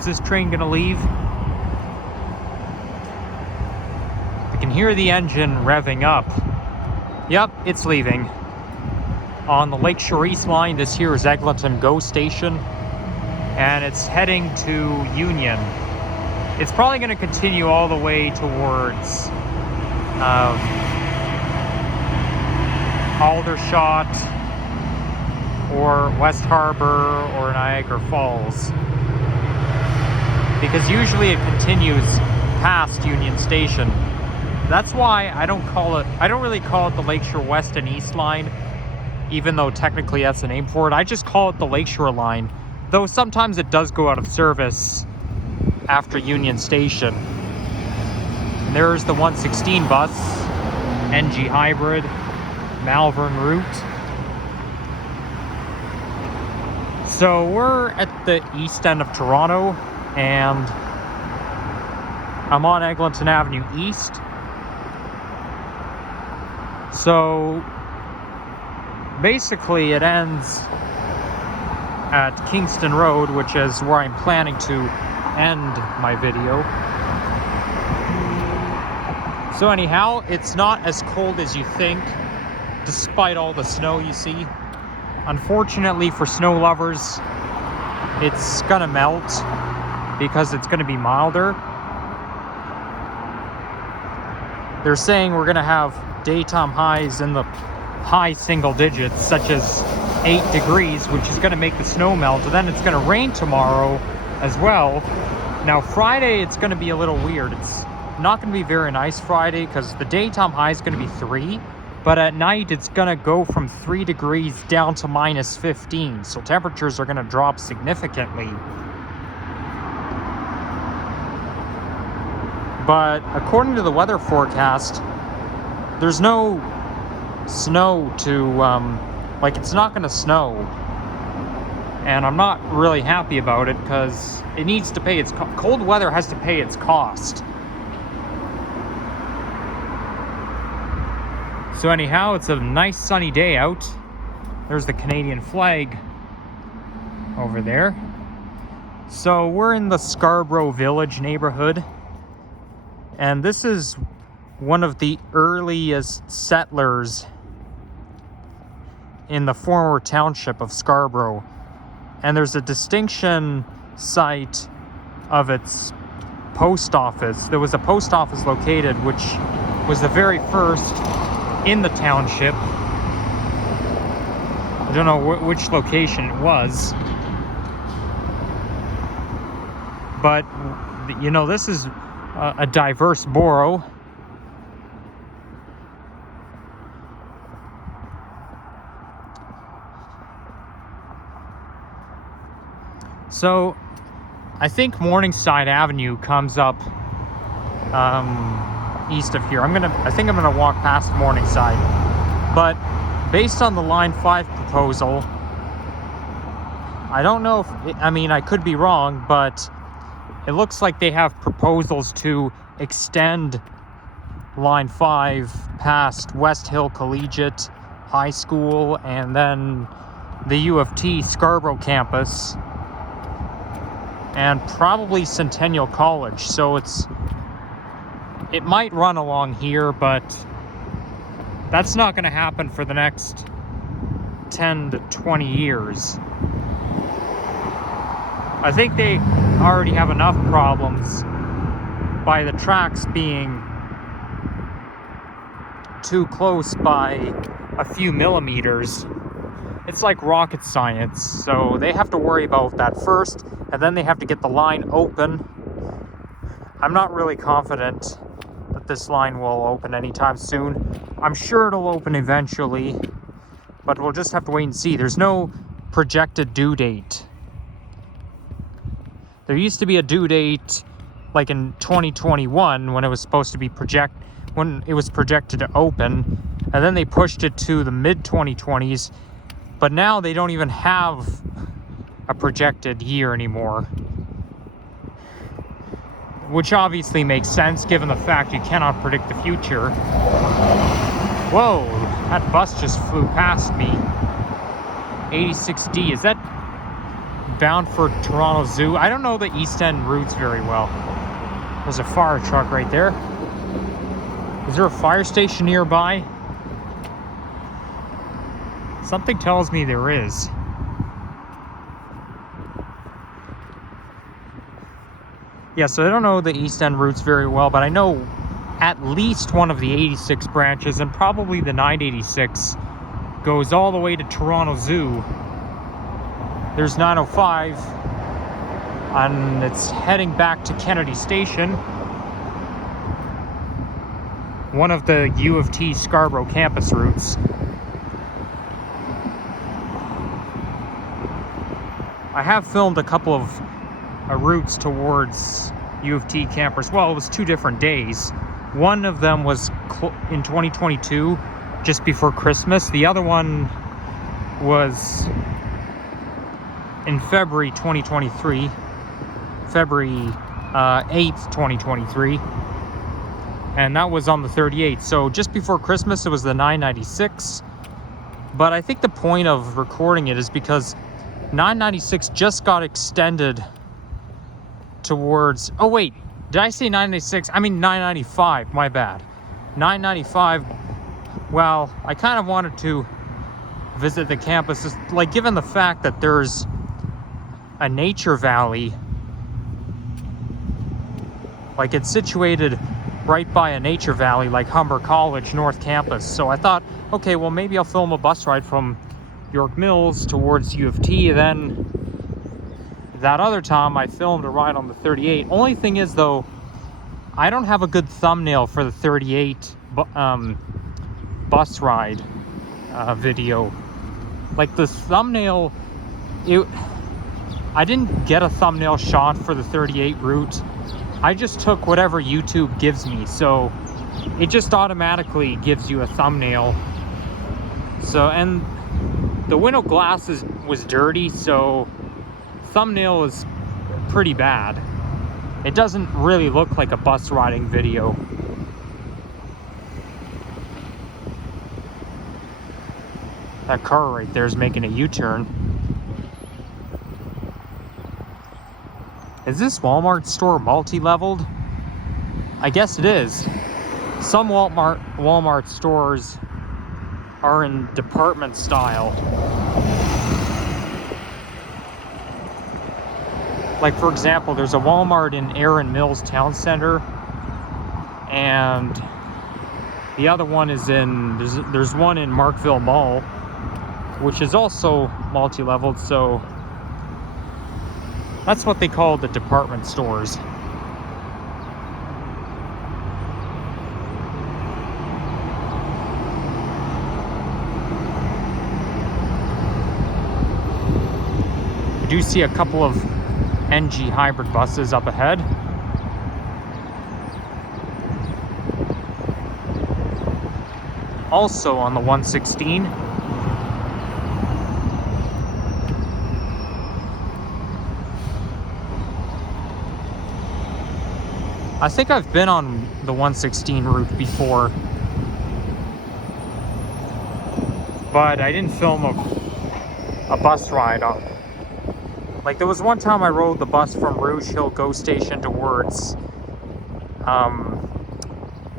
is this train gonna leave? I can hear the engine revving up. Yep, it's leaving. On the Lakeshore East line, this here is Eglinton GO station, and it's heading to Union. It's probably going to continue all the way towards Aldershot or West Harbour or Niagara Falls, because usually it continues past Union Station. That's why I don't really call it the Lakeshore West and East line, even though technically that's the name for it. I just call it the Lakeshore line, though sometimes it does go out of service after Union Station. And there's the 116 bus, NG Hybrid, Malvern route. So we're at the east end of Toronto, and I'm on Eglinton Avenue East. So basically it ends at Kingston Road, which is where I'm planning to end my video. So anyhow, it's not as cold as you think, despite all the snow you see. Unfortunately for snow lovers, it's gonna melt because it's gonna be milder. They're saying we're gonna have daytime highs in the high single digits, such as 8 degrees, which is going to make the snow melt. And then it's going to rain tomorrow as well. Now Friday, it's going to be a little weird. It's not going to be very nice Friday because the daytime high is going to be 3, but at night it's going to go from 3 degrees down to minus 15. So temperatures are going to drop significantly. But according to the weather forecast, there's no snow to, like, it's not going to snow. And I'm not really happy about it because it needs to pay its cold weather has to pay its cost. So anyhow, it's a nice sunny day out. There's the Canadian flag over there. So we're in the Scarborough Village neighborhood. And this is one of the earliest settlers in the former township of Scarborough. And there's a distinction site of its post office. There was a post office located, which was the very first in the township. I don't know which location it was. But, you know, this is a diverse borough. So, I think Morningside Avenue comes up east of here. I think I'm gonna walk past Morningside. But based on the Line 5 proposal, I don't know if, I could be wrong, but it looks like they have proposals to extend Line 5 past West Hill Collegiate High School and then the U of T Scarborough campus, and probably Centennial College. So it might run along here, but that's not going to happen for the next 10 to 20 years. I think they already have enough problems by the tracks being too close by a few millimeters. It's like rocket science, so they have to worry about that first, and then they have to get the line open. I'm not really confident that this line will open anytime soon. I'm sure it'll open eventually, but we'll just have to wait and see. There's no projected due date. There used to be a due date like in 2021 when it was supposed to be when it was projected to open, and then they pushed it to the mid-2020s. But now they don't even have a projected year anymore. Which obviously makes sense given the fact you cannot predict the future. Whoa, that bus just flew past me. 86D, is that bound for Toronto Zoo. I don't know the East End routes very well. There's a fire truck right there. Is there a fire station nearby? Something tells me there is. Yeah, so I don't know the East End routes very well, but I know at least one of the 86 branches, and probably the 986, goes all the way to Toronto Zoo. There's 905, and it's heading back to Kennedy Station, one of the U of T Scarborough campus routes. I have filmed a couple of routes towards U of T campus. Well, it was 2 different days. One of them was in 2022, just before Christmas. The other one was in February 2023, February 8th, 2023. And that was on the 38th. So just before Christmas, it was the 996. But I think the point of recording it is because 996 just got extended towards, oh wait, did I say 996? I mean 995, my bad. 995, well, I kind of wanted to visit the campus, just, like, given the fact that there's a nature valley, like it's situated right by a nature valley like Humber College North Campus. So I thought, okay, well maybe I'll film a bus ride from York Mills towards U of T. Then that other time I filmed a ride on the 38. Only thing is though, I don't have a good thumbnail for the 38 bus ride video. Like the thumbnail, I didn't get a thumbnail shot for the 38 route. I just took whatever YouTube gives me, so it just automatically gives you a thumbnail. So, and the window glass was dirty, so thumbnail is pretty bad. It doesn't really look like a bus riding video. That car right there is making a U-turn. Is this Walmart store multi-leveled? I guess it is. Some Walmart stores are in department style. Like, for example, there's a Walmart in Erin Mills Town Center, and the other one is in, there's one in Markville Mall, which is also multi-leveled, so that's what they call the department stores. We do see a couple of NG hybrid buses up ahead. Also on the 116. I think I've been on the 116 route before, but I didn't film a bus ride on. Like, there was one time I rode the bus from Rouge Hill GO station towards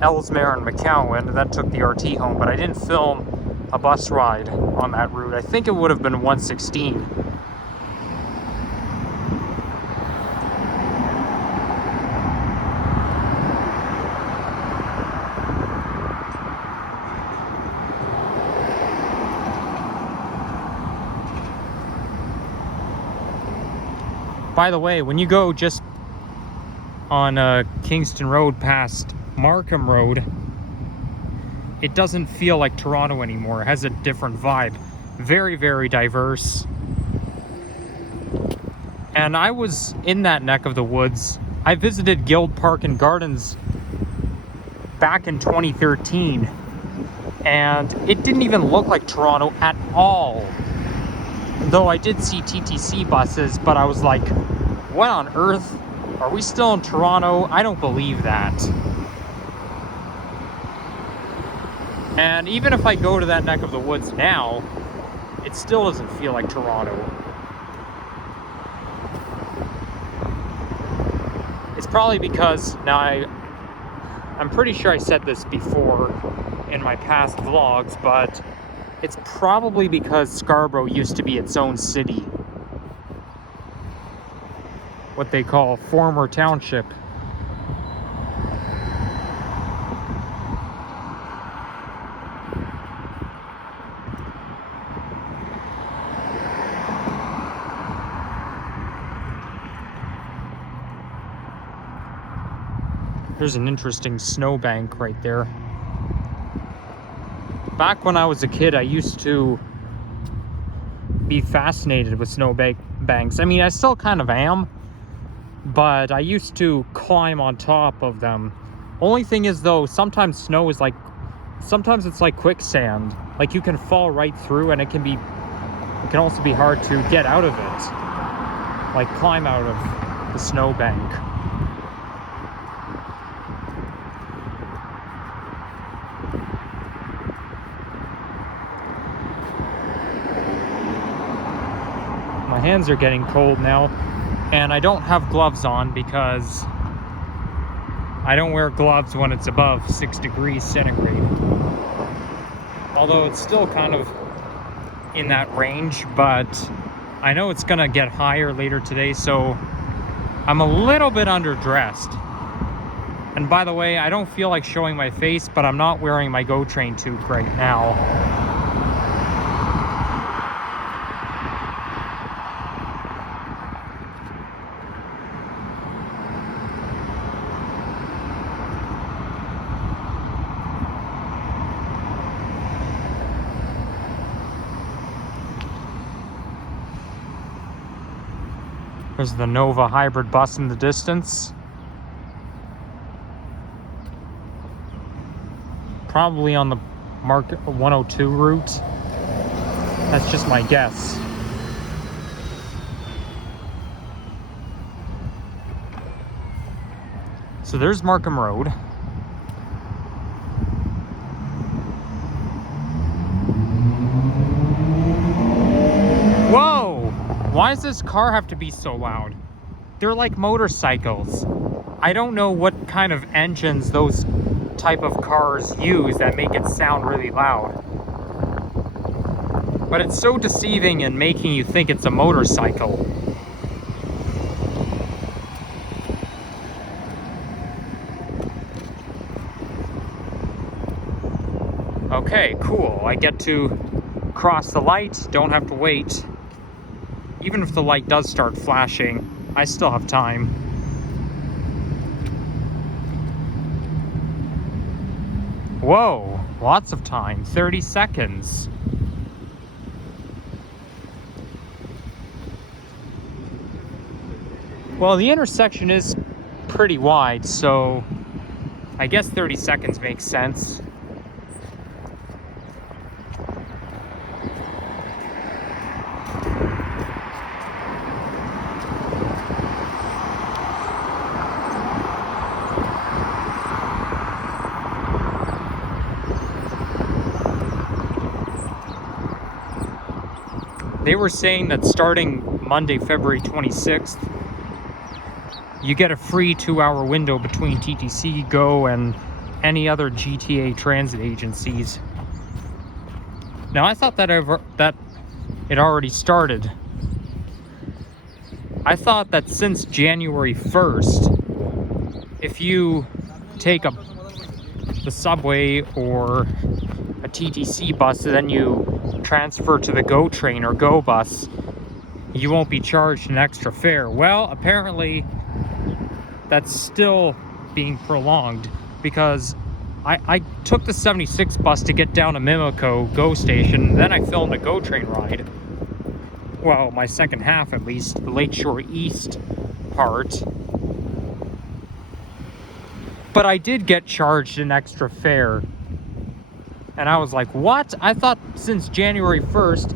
Ellesmere and McCowan, and then took the RT home, but I didn't film a bus ride on that route. I think it would have been 116. By the way, when you go just on Kingston Road past Markham Road, it doesn't feel like Toronto anymore. It has a different vibe. Very, very diverse. And I was in that neck of the woods. I visited Guild Park and Gardens back in 2013, and it didn't even look like Toronto at all. Though I did see TTC buses, but I was like, what on earth? Are we still in Toronto? I don't believe that. And even if I go to that neck of the woods now, it still doesn't feel like Toronto. probably because, now I'm pretty sure I said this before in my past vlogs, but it's probably because Scarborough used to be its own city. What they call former township. There's an interesting snowbank right there. Back when I was a kid, I used to be fascinated with snowbanks. I mean, I still kind of am, but I used to climb on top of them. Only thing is though, sometimes snow is like, sometimes it's like quicksand. Like you can fall right through, and it can also be hard to get out of it. Like climb out of the snowbank. My hands are getting cold now, and I don't have gloves on because I don't wear gloves when it's above 6 degrees centigrade. Although it's still kind of in that range, but I know it's gonna get higher later today, so I'm a little bit underdressed. And by the way, I don't feel like showing my face, but I'm not wearing my GO Train toque right now. There's the Nova hybrid bus in the distance. Probably on the Mark 102 route. That's just my guess. So there's Markham Road. Whoa! Why does this car have to be so loud? They're like motorcycles. I don't know what kind of engines those type of cars use that make it sound really loud. But it's so deceiving and making you think it's a motorcycle. Okay, cool. I get to cross the light, don't have to wait. Even if the light does start flashing, I still have time. Whoa, lots of time, 30 seconds. Well, the intersection is pretty wide, so I guess 30 seconds makes sense. They were saying that starting Monday, February 26th, you get a free 2-hour window between TTC, GO, and any other GTA transit agencies. Now, I thought that it already started. I thought that since January 1st, if you take the subway or a TTC bus, then you transfer to the GO train or GO bus, you won't be charged an extra fare. Well, apparently that's still being prolonged, because I took the 76 bus to get down to Mimico GO station, and then I filmed a GO train ride. Well, my second half at least, the Lakeshore East part. But I did get charged an extra fare. And I was like, what? I thought since January 1st,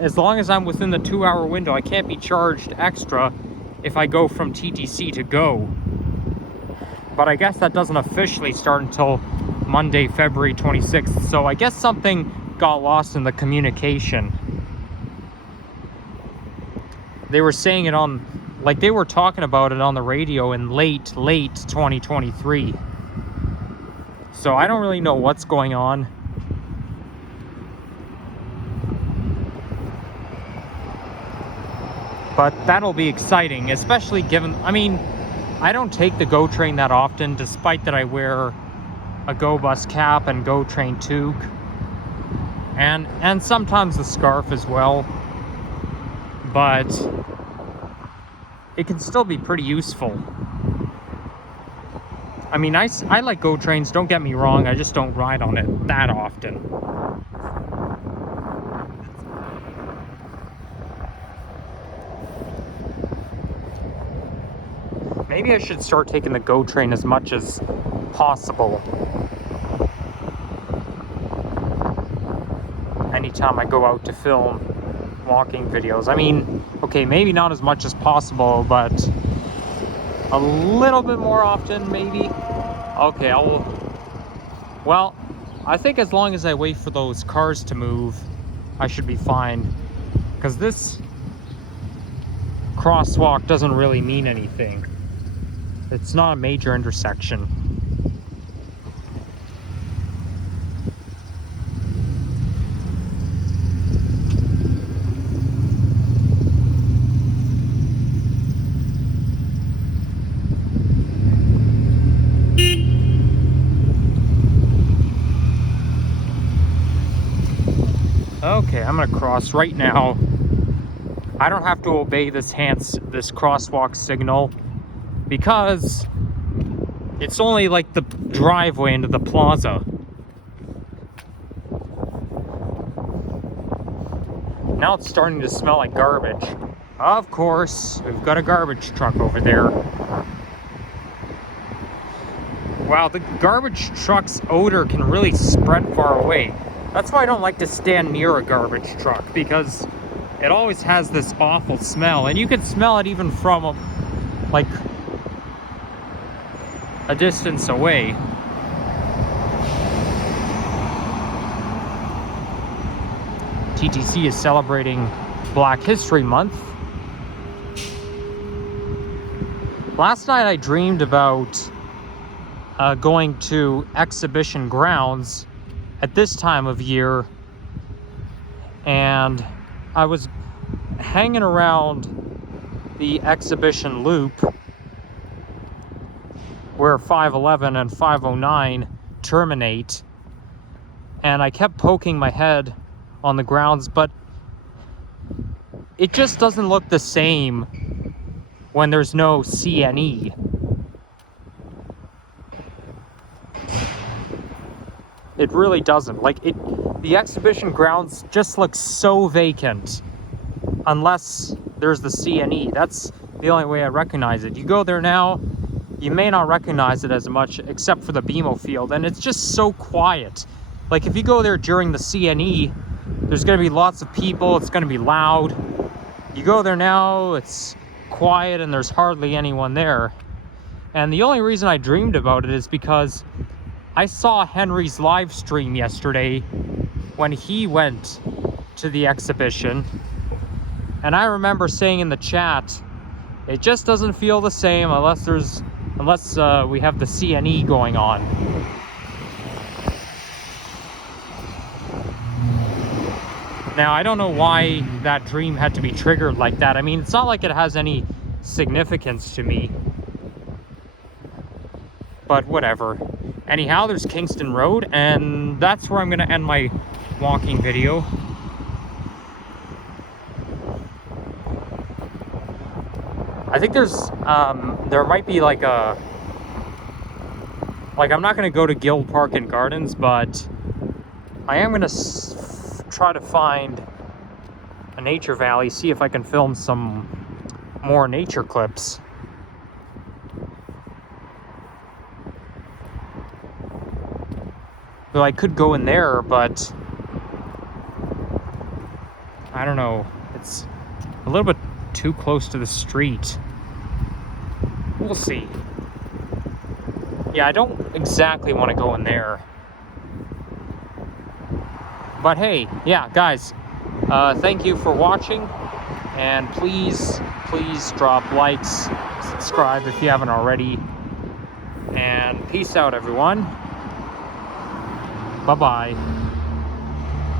as long as I'm within the 2-hour window, I can't be charged extra if I go from TTC to GO. But I guess that doesn't officially start until Monday, February 26th. So I guess something got lost in the communication. They were saying it on Like, they were talking about it on the radio in late 2023. So I don't really know what's going on. But that'll be exciting, especially given, I mean, I don't take the GO train that often, despite that I wear a GO bus cap and GO train toque. And sometimes the scarf as well. But it can still be pretty useful. I mean, I like GO trains, don't get me wrong, I just don't ride on it that often. Maybe I should start taking the GO train as much as possible. Anytime I go out to film walking videos. I mean, okay, maybe not as much as possible, but a little bit more often, maybe. Okay, well, I think as long as I wait for those cars to move, I should be fine. Because this crosswalk doesn't really mean anything. It's not a major intersection. Okay, I'm gonna cross right now. I don't have to obey this crosswalk signal because it's only like the driveway into the plaza. Now it's starting to smell like garbage. Of course, we've got a garbage truck over there. Wow, the garbage truck's odor can really spread far away. That's why I don't like to stand near a garbage truck, because it always has this awful smell, and you can smell it even from like a distance away. TTC is celebrating Black History Month. Last night I dreamed about going to exhibition grounds at this time of year, and I was hanging around the exhibition loop where 511 and 509 terminate, and I kept poking my head on the grounds, but it just doesn't look the same when there's no CNE. It really doesn't. Like, the exhibition grounds just look so vacant unless there's the CNE. That's the only way I recognize it. You go there now, you may not recognize it as much except for the BMO field, and it's just so quiet. Like, if you go there during the CNE, there's going to be lots of people, it's going to be loud. You go there now, it's quiet and there's hardly anyone there. And the only reason I dreamed about it is because I saw Henry's live stream yesterday when he went to the exhibition, and I remember saying in the chat, it just doesn't feel the same unless we have the CNE going on. Now, I don't know why that dream had to be triggered like that. I mean, it's not like it has any significance to me, but whatever. Anyhow, there's Kingston Road, and that's where I'm going to end my walking video. I think there might be like I'm not going to go to Guild Park and Gardens, but I am going to try to find a nature valley, see if I can film some more nature clips. Though I could go in there, but I don't know. It's a little bit too close to the street. We'll see. Yeah, I don't exactly want to go in there. But hey, yeah, guys, thank you for watching, and please please drop likes, subscribe if you haven't already. And peace out, everyone. Bye-bye.